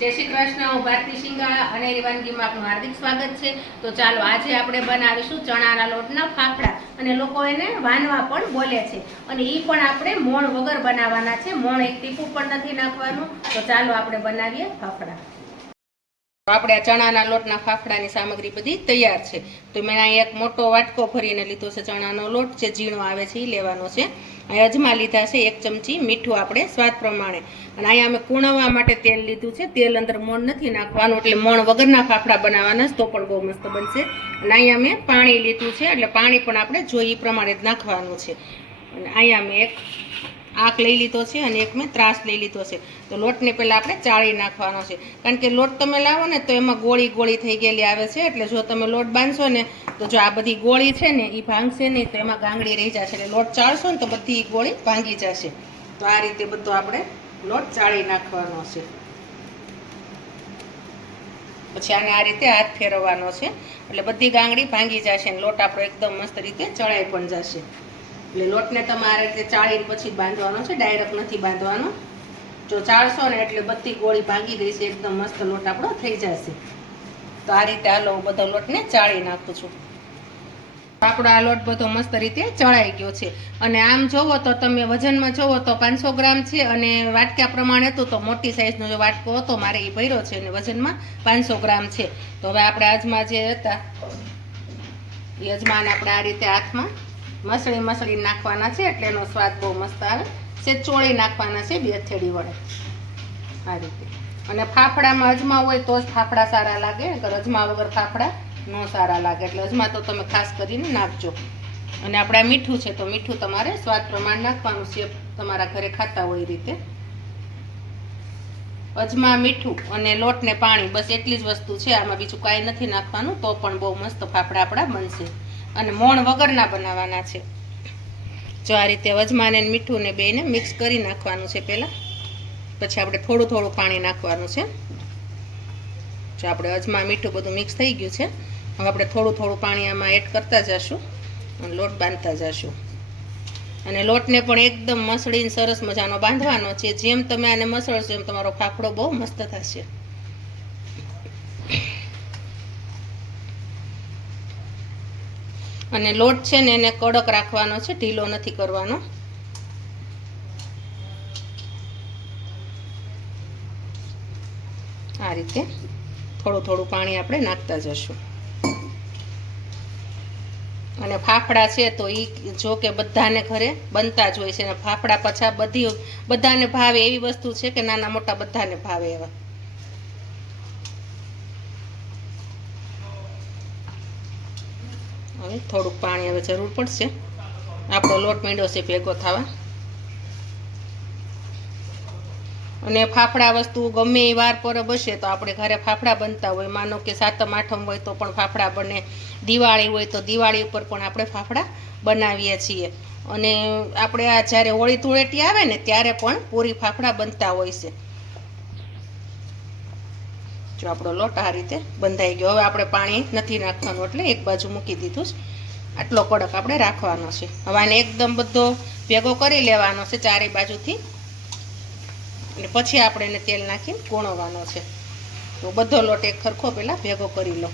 જય શ્રી કૃષ્ણ. હું ભારતી સિંગાળા અને વાનગીમાં આપનું હાર્દિક સ્વાગત છે. તો ચાલો આજે આપણે બનાવીશું ચણાના લોટના ફાફડા, અને લોકો એને વાનવા પણ બોલે છે, અને એ પણ આપણે મોણ વગર બનાવવાના છે. મોણ એક ટીપું પણ નથી નાખવાનું. તો ચાલો આપણે બનાવીએ ફાફડા. આપણે ચણાના લોટના ફાફડાની સામગ્રી બધી તૈયાર છે. તો મેં અહીં એક મોટો વાટકો ભરીને લીધો છે. ચણાનો લોટ જે ઝીણો આવે છે એ લેવાનો છે. અહીં અજમા લીધા છે, 1 ચમચી મીઠું આપણે સ્વાદ પ્રમાણે, અને અહીંયા અમે કૂણવવા માટે તેલ લીધું છે. તેલ અંદર મોણ નથી નાખવાનું, એટલે મોણ વગરના ફાફડા બનાવવાના તો પણ બહુ મસ્ત બનશે. અને અહીંયા મેં પાણી લીધું છે, એટલે પાણી પણ આપણે જોઈએ એ પ્રમાણે જ નાખવાનું છે. અને અહીંયા મેં એક આંક લઈ લીધો છે અને એક મેં ત્રાસ લઈ લીધો છે. તો લોટને પહેલાં આપણે ચાળી નાખવાનો છે, કારણ કે લોટ તમે લાવો ને તો એમાં ગોળી ગોળી થઈ ગયેલી આવે છે. એટલે જો તમે લોટ બાંધશો ને તો જો આ બધી ગોળી છે ને એ ભાંગશે નહીં, તો એમાં ગાંગડી રહી જશે. એટલે લોટ ચાળશો ને તો બધી ગોળી ભાંગી જશે. તો આ રીતે બધો આપણે લોટ ચાળી નાખવાનો છે. પછી આને આ રીતે હાથ ફેરવવાનો છે, એટલે બધી ગાંગડી ભાંગી જશે ને લોટ આપણો એકદમ મસ્ત રીતે ચડાઈ પણ જશે. એટલે લોટને તમારે રીતે ચાળીને પછી બાંધવાનો છે, ડાયરેક્ટ નથી બાંધવાનો. જો ચાળશો ને એટલે બધી ગોળી ભાંગી ગઈ છે, એકદમ મસ્ત લોટ આપણો થઈ જશે. તો આ રીતે હાલો હું બધો લોટને ચાળી નાખું છું. આપણો આ લોટ બધો મસ્ત રીતે ચડાઈ ગયો છે. અને આમ જોવો તો તમે વજનમાં જોવો તો 500 ગ્રામ છે, અને વાટકા પ્રમાણે હતું તો મોટી સાઈઝનો જો વાટકો હતો મારે એ ભર્યો છે, અને વજનમાં 500 ગ્રામ છે. તો હવે આપણે અજમા જે હતા એ અજમાને આપણે આ રીતે હાથમાં મસળી નાખવાના છે, એટલે એનો સ્વાદ બહુ મસ્ત આવે છે. ચોળી નાખવાના છે 2 હથેળી વડે આ રીતે. અને ફાફડામાં અજમા હોય તો જ ફાફડા સારા લાગે, અગર અજમા વગર ફાફડા ન સારા લાગે. એટલે અજમા તો તમે ખાસ કરીને નાખજો. અને આપણે આ મીઠું છે, તો મીઠું તમારે સ્વાદ પ્રમાણે નાખવાનું છે, તમારા ઘરે ખાતા હોય એ રીતે. અજમા, મીઠું અને લોટ ને પાણી, બસ એટલી જ વસ્તુ છે. આમાં બીજું કાંઈ નથી નાખવાનું. તો પણ બહુ મસ્ત ફાફડા આપણા બનશે. અને મોણ વગરના બનાવવાના છે. જો આ રીતે અજમાને મીઠું ને બેને મિક્સ કરી નાખવાનું છે પહેલાં. પછી આપણે થોડું થોડું પાણી નાખવાનું છે. જો આપણે અજમા મીઠું બધું મિક્સ થઈ ગયું છે, હવે આપણે થોડું થોડું પાણી આમાં એડ કરતા જશું અને લોટ બાંધતા જશું. અને લોટને પણ એકદમ મસળીને સરસ મજાનો બાંધવાનો છે. જેમ તમે આને મસળશો એમ તમારો ફાફડો બહુ મસ્ત થશે. અને લોટ છે ને એને કડક રાખવાનો છે, ઢીલો નથી કરવાનો. આ રીતે થોડું થોડું પાણી આપણે નાખતા જશું. અને ફાફડા છે તો એ જો કે બધાને ઘરે બનતા જ હોય છે, અને ફાફડા પાછા બધાને ભાવે એવી વસ્તુ છે કે નાના મોટા બધાને ભાવે એવા. હવે થોડુંક પાણી હવે જરૂર પડશે. આપણો લોટ માંડ્યો છે ભેગો થવા. અને ફાફડા વસ્તુ ગમે એ વાર પરબ હશે તો આપણે ઘરે ફાફડા બનતા હોય. માનો કે 7મ 8મ હોય તો પણ ફાફડા બને, દિવાળી હોય તો દિવાળી ઉપર પણ આપણે ફાફડા બનાવીએ છીએ. અને આપણે આ જ્યારે હોળી ધૂળેટી આવે ને ત્યારે પણ પૂરી ફાફડા બનતા હોય છે. જો આપણો લોટ આ રીતે બંધાઈ ગયો. હવે આપણે પાણી નથી નાખવાનું, એટલે એક બાજુ મૂકી દીધું છે. આટલો કડક આપણે રાખવાનો છે. હવે આને એકદમ બધો ભેગો કરી લેવાનો છે ચારે બાજુથી, અને પછી આપણે એને તેલ નાખીને કૂણવવાનો છે. તો બધો લોટ એક સરખો પહેલાં ભેગો કરી લો.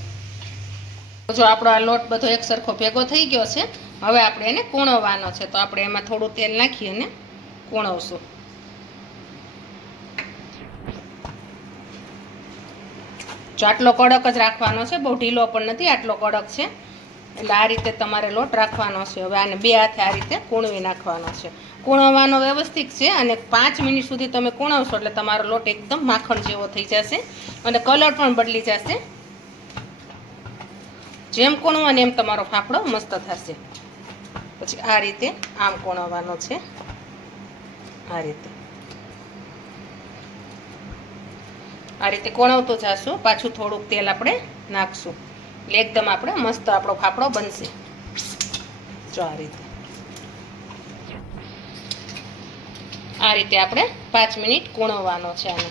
જો આપણો આ લોટ બધો એક સરખો ભેગો થઈ ગયો છે. હવે આપણે એને કૂણવવાનો છે. તો આપણે એમાં થોડું તેલ નાખી અને કૂણવશું. જો આટલો કડક જ રાખવાનો છે, બહુ ઢીલો પણ નથી, આટલો કડક છે. એટલે આ રીતે તમારે લોટ રાખવાનો છે. હવે આને 2 હાથે આ રીતે કૂણવી નાખવાનો છે. કૂણવવાનો વ્યવસ્થિત છે, અને 5 મિનિટ સુધી તમે કૂણવશો એટલે તમારો લોટ એકદમ માખણ જેવો થઈ જશે, અને કલર પણ બદલી જશે. જેમ કૂણવો ને એમ તમારો ફાફડો મસ્ત થશે. પછી આ રીતે આમ કૂણવવાનો છે. આ રીતે કૂણવતું જશું. પાછું થોડુંક તેલ આપણે નાખશું, એટલે એકદમ આપણે મસ્ત આપણો ફાફડો બનશે. જો આ રીતે આપણે 5 મિનિટ કૂણવવાનો છે. આને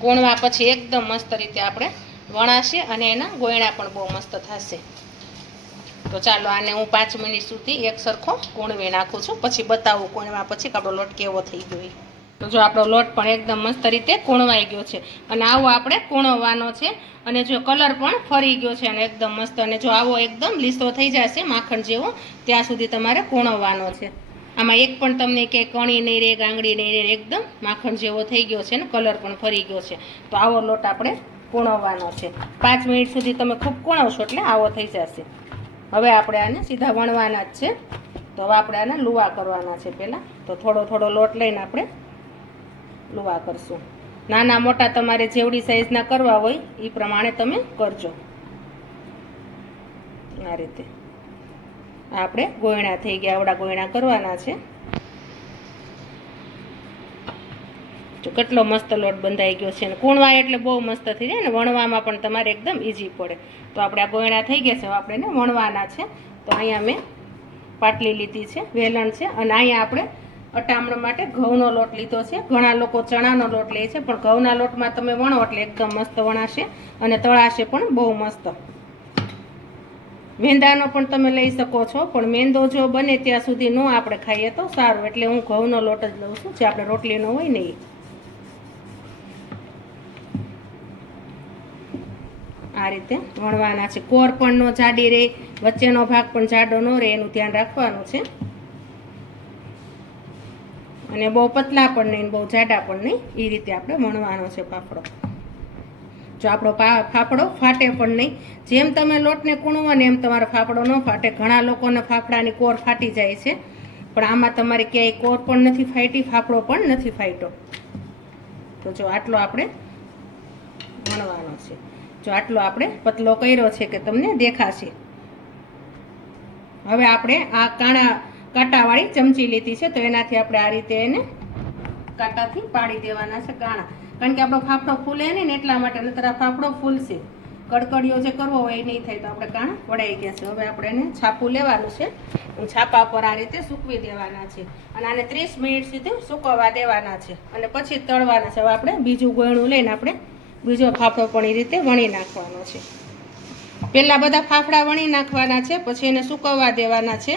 કૂણવા પછી એકદમ મસ્ત રીતે આપણે વણાશે, અને એના ગોયણા પણ બહુ મસ્ત થશે. તો ચાલો આને હું 5 મિનિટ સુધી એક સરખો કૂણવી નાખું છું. પછી બતાવું કૂણવા પછી આપણો લોટ કેવો થઈ ગયો. તો જો આપણો લોટ પણ એકદમ મસ્ત રીતે કૂણવાઈ ગયો છે અને આવો આપણે કૂણવવાનો છે અને જો કલર પણ ફરી ગયો છે અને એકદમ મસ્ત અને જો આવો એકદમ લીસો થઈ જશે માખણ જેવો ત્યાં સુધી તમારે કૂણવવાનો છે. આમાં એક પણ તમને કે કણી નહીં રહે ગાંગડી નહીં રહે એકદમ માખણ જેવો થઈ ગયો છે ને કલર પણ ફરી ગયો છે. તો આવો લોટ આપણે કૂણવવાનો છે. 5 મિનિટ સુધી તમે ખૂબ કૂણવશો એટલે આવો થઈ જશે. હવે આપણે આને સીધા વણવાના જ છે. તો હવે આપણે આને લુવા કરવાના છે. પહેલાં તો થોડો થોડો લોટ લઈને આપણે લુવા કરશું. નાના મોટા તમારે જેવડી સાઈઝના કરવા હોય એ પ્રમાણે તમે કરજો. આ રીતે આપણે ગોયણા થઈ ગયા આવડા ગોયણા કરવાના છે. જો કેટલો મસ્ત લોટ બંધાઈ ગયો છે અને કૂણવાય એટલે બહુ મસ્ત થઈ જાય ને વણવામાં પણ તમારે એકદમ ઇઝી પડે. તો આપણે આ ગોયણા થઈ ગયા છે. આપણે એને વણવાના છે. તો અહીંયા મેં પાટલી લીધી છે, વેલણ છે અને અહીંયા આપણે અટામણ માટે ઘઉંનો લોટ લીધો છે. ઘણા લોકો ચણાનો લોટ લે છે પણ ઘઉંના લોટમાં તમે વણો એટલે એકદમ મસ્ત વણાશે અને તળાશે પણ બહુ મસ્ત. મેંદાનો પણ તમે લઈ શકો છો પણ મેંદો જો બને ત્યાં સુધી ન આપણે ખાઈએ તો સારું એટલે હું ઘઉંનો લોટ જ લઉં છું જે આપણે રોટલીનો હોય ને એ. આ રીતે વણવાના છે. કોર પણ ન જાડી રહે, વચ્ચેનો ભાગ પણ જાડો ન રહે એનું ધ્યાન રાખવાનું છે. અને બહુ પતલા પણ નહીં બહુ જાડા પણ નહીં એ રીતે આપણે વણવાનો છે ફાફડો. જો આપણો ફાફડો ફાટે પણ નહીં. જેમ તમે લોટને કૂણવો ને એમ તમારો ફાફડો ન ફાટે. ઘણા લોકોને ફાફડાની કોર ફાટી જાય છે પણ આમાં તમારે ક્યાંય કોર પણ નથી ફાટી, ફાફડો પણ નથી ફાટ્યો. તો જો આટલો આપણે વણવાનો છે. જો આટલો આપણે પતલો કર્યો છે કે તમને દેખાશે. હવે આપણે આ કાંટાવાળી ચમચી લીધી છે તો એનાથી આપણે આ રીતે એને કાંટાથી પાડી દેવાના છે કાણા. કારણ કે આપણો ફાફડો ફૂલે નહીં ને એટલા માટે, નહીંતર આ ફાફડો ફૂલશે. કડકડીઓ જે કરવો હોય એ નહીં થાય. તો આપણે કાણા વળાઈ ગયા છે. હવે આપણે એને છાપું લેવાનું છે. છાપા પર આ રીતે સૂકવી દેવાના છે અને આને 30 મિનિટ સુધી સૂકવવા દેવાના છે અને પછી તળવાના છે. હવે આપણે બીજું ગોયણું લઈને આપણે બીજો ફાફડો પણ એ રીતે વણી નાખવાનો છે. પહેલાં બધા ફાફડા વણી નાખવાના છે પછી એને સૂકવવા દેવાના છે.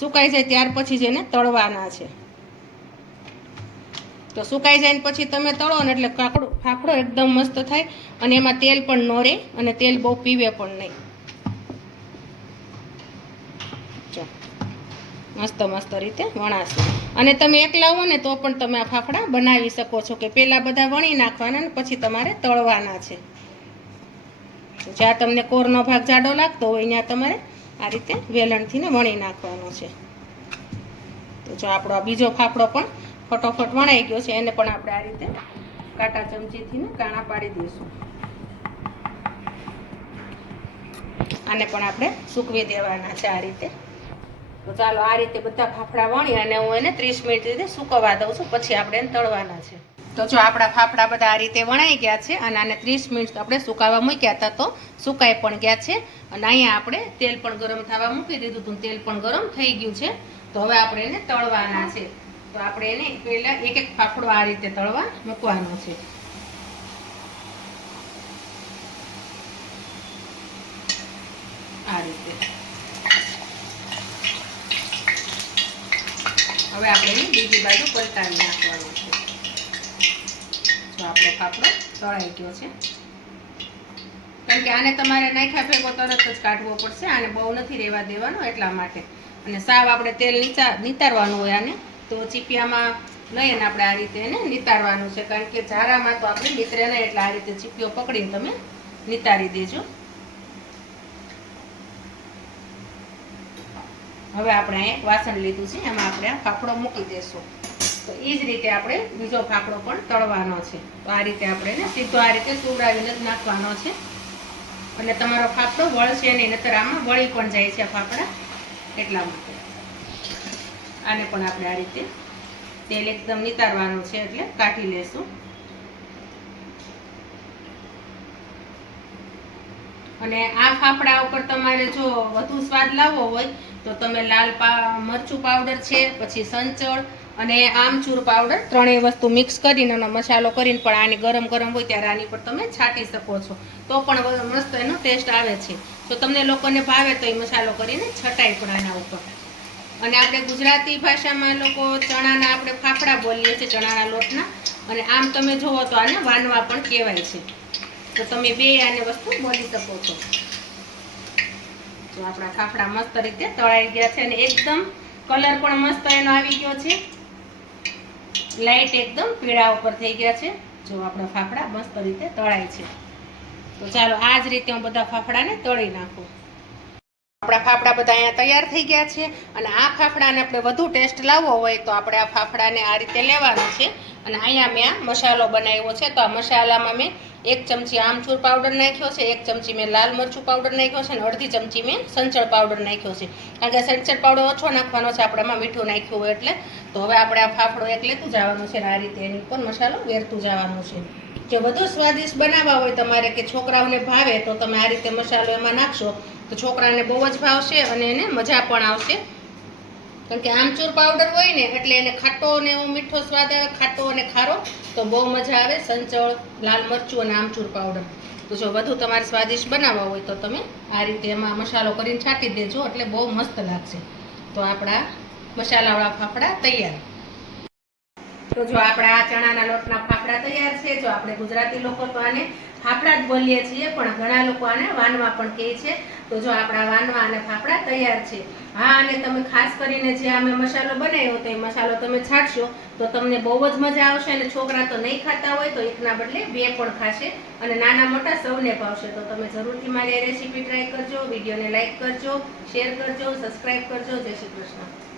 સુકાઈ જાય ત્યાર પછી જ એને તળવાના છે. તો સુકાઈ જાય ને પછી તમે તળો ને એટલે ફાફડો એકદમ મસ્ત થાય અને એમાં તેલ પણ ન રહે અને તેલ બહુ પીવે પણ નહીં. મસ્ત મસ્ત રીતે વણાશે. અને તમે એકલા હો ને તો પણ તમે આ ફાફડા બનાવી શકો છો કે પહેલાં બધા વણી નાખવાના ને પછી તમારે તળવાના છે. જ્યાં તમને કોરનો ભાગ જાડો લાગતો હોય ત્યાં તમારે આ રીતે વેલણથી ને વણી નાખવાનો છે. તો જો આપણો આ બીજો ફાફડો પણ ફટોફટ વણાઈ ગયો છે. એને પણ આપણે આ રીતે કાંટા ચમચીથી ને કાણા પાડી દઈશું. આને પણ આપણે સૂકવી દેવાના છે આ રીતે. તો ચાલો આ રીતે બધા ફાફડા વણી અને હું એને 30 મિનિટ સુધી સૂકવવા દઉં છું પછી આપણે એને તળવાના છે. તો જો આપણા ફાફડા બધા આ રીતે વણાઈ ગયા છે અને આને 30 મિનિટ આપણે સુકાવા મૂક્યા હતા તો સુકાઈ પણ ગયા છે. અને અહીંયા આપણે તેલ પણ ગરમ થવા મૂકી દીધું હતું. તેલ પણ ગરમ થઈ ગયું છે. તો હવે આપણે એને તળવાના છે. તો આપણે એને પહેલાં એક એક ફાફડો આ રીતે તળવા મૂકવાનો છે. આ રીતે હવે આપણે એની બીજી બાજુ પલટાવી નાખવાનું છે. તો આપણો ફાફડો તળાઈ ગયો છે. કારણ કે આને તમારે નાખ્યા ભેગો તરત જ કાઢવો પડશે. આને બહુ નથી રહેવા દેવાનો એટલા માટે. અને સાવ આપણે તેલ નિતારવાનું હોય આને તો ચીપિયામાં લઈને આપણે આ રીતે એને નિતારવાનું છે. કારણ કે ઝારામાં તો આપણે નીતરે નહીં એટલે આ રીતે ચીપીઓ પકડીને તમે નિતારી દેજો. હવે આપણે એક વાસણ લીધું છે એમાં આપણે આ ફાફડો મૂકી દેશું. તો એ જ રીતે આપણે બીજો ફાફડો પણ તળવાનો છે. તો આ રીતે આપણે એને સીધો આ રીતે સુવડાવીને જ નાખવાનો છે એટલે તમારો ફાફડો વળશે નહીં. નહીતર આમાં વળી પણ જાય છે ફાફડા એટલા માટે. આને પણ આપણે આ રીતે તેલ એકદમ નિતારવાનું છે એટલે કાઢી લેશું. અને આ ફાફડા ઉપર તમારે જો વધુ સ્વાદ લાવવો હોય તો તમે લાલ મરચું પાવડર છે, પછી સંચળ અને આમચૂર પાવડર ત્રણેય વસ્તુ મિક્સ કરીને અને મસાલો કરીને પણ આની ગરમ ગરમ હોય ત્યારે આની પર તમે છાંટી શકો છો. તો પણ મસ્ત એનો ટેસ્ટ આવે છે. તો તમને લોકોને ભાવે તો એ મસાલો કરીને છટાય પણ આના ઉપર. અને આપણે ગુજરાતી ભાષામાં લોકો ચણાના આપણે ફાફડા બોલીએ છીએ, ચણાના લોટના. અને આમ તમે જુઓ તો આને વાનવા પણ કહેવાય છે. તો તમે બે આને વસ્તુ બોલી શકો છો. તો આપણા ફાફડા મસ્ત રીતે તળાઈ ગયા છે અને એકદમ કલર પણ મસ્ત એનો આવી ગયો છે. લાઈટ એકદમ પીળા ઉપર થઈ ગયા છે. જો આપણા ફાફડા મસ્ત રીતે તળાય છે. તો ચાલો આ જ રીતે હું બધા ફાફડાને તળી નાખું. આપણા ફાફડા બધા અહીંયા તૈયાર થઈ ગયા છે. અને આ ફાફડાને આપણે વધુ ટેસ્ટ લાવવો હોય તો આપણે આ ફાફડાને આ રીતે લેવાનું છે. અને અહીંયા મેં આ મસાલો બનાવ્યો છે. તો આ મસાલામાં મેં 1 ચમચી આમચૂર પાવડર નાખ્યો છે, 1 ચમચી મેં લાલ મરચું પાવડર નાખ્યો છે અને અડધી ચમચી મેં સંચળ પાવડર નાખ્યો છે. કારણ કે સંચળ પાવડર ઓછો નાખવાનો છે આપણામાં મીઠું નાખ્યું હોય એટલે. તો હવે આપણે આ ફાફડો એક લેતું જવાનું છે અને આ રીતે એની ઉપર મસાલો વેરતું જવાનું છે. જો વધુ સ્વાદિષ્ટ બનાવવા હોય તમારે કે છોકરાઓને ભાવે તો તમે આ રીતે મસાલો એમાં નાખશો તો છોકરાને બહુ જ ભાવશે અને એને મજા પણ આવશે. કારણ કે આમચૂર પાવડર હોય ને એટલે એને ખાટો અને એવો મીઠો સ્વાદ આવે, ખાટો અને ખારો, તો બહુ મજા આવે. સંચળ, લાલ મરચું અને આમચૂર પાવડર. તો જો વધુ તમારે સ્વાદિષ્ટ બનાવવા હોય તો તમે આ રીતે એમાં મસાલો કરીને છાંટી દેજો એટલે બહુ મસ્ત લાગશે. તો આપણા મસાલાવાળા ફાફડા તૈયાર. તો જો આપણા આ ચણાના લોટના ફાફડા તૈયાર છે. જો આપણે ગુજરાતી લોકો તો આને ફાફડા જ બોલીએ છીએ, પણ ઘણા લોકો આને વાનવા પણ કહે છે. તો જો આપણા વાનવા અને ફાફડા તૈયાર છે. હા, અને તમે ખાસ કરીને જે અમે મસાલો બનાવ્યો તો એ મસાલો તમે છાંટશો તો તમને બહુ જ મજા આવશે. અને છોકરા તો નહીં ખાતા હોય તો એકના બદલે 2 પણ ખાશે અને નાના મોટા સૌને ભાવશે. તો તમે જરૂરથી મારી રેસીપી ટ્રાય કરજો. વિડીયોને લાઈક કરજો, શેર કરજો, સબસ્ક્રાઈબ કરજો. જય શ્રી કૃષ્ણ.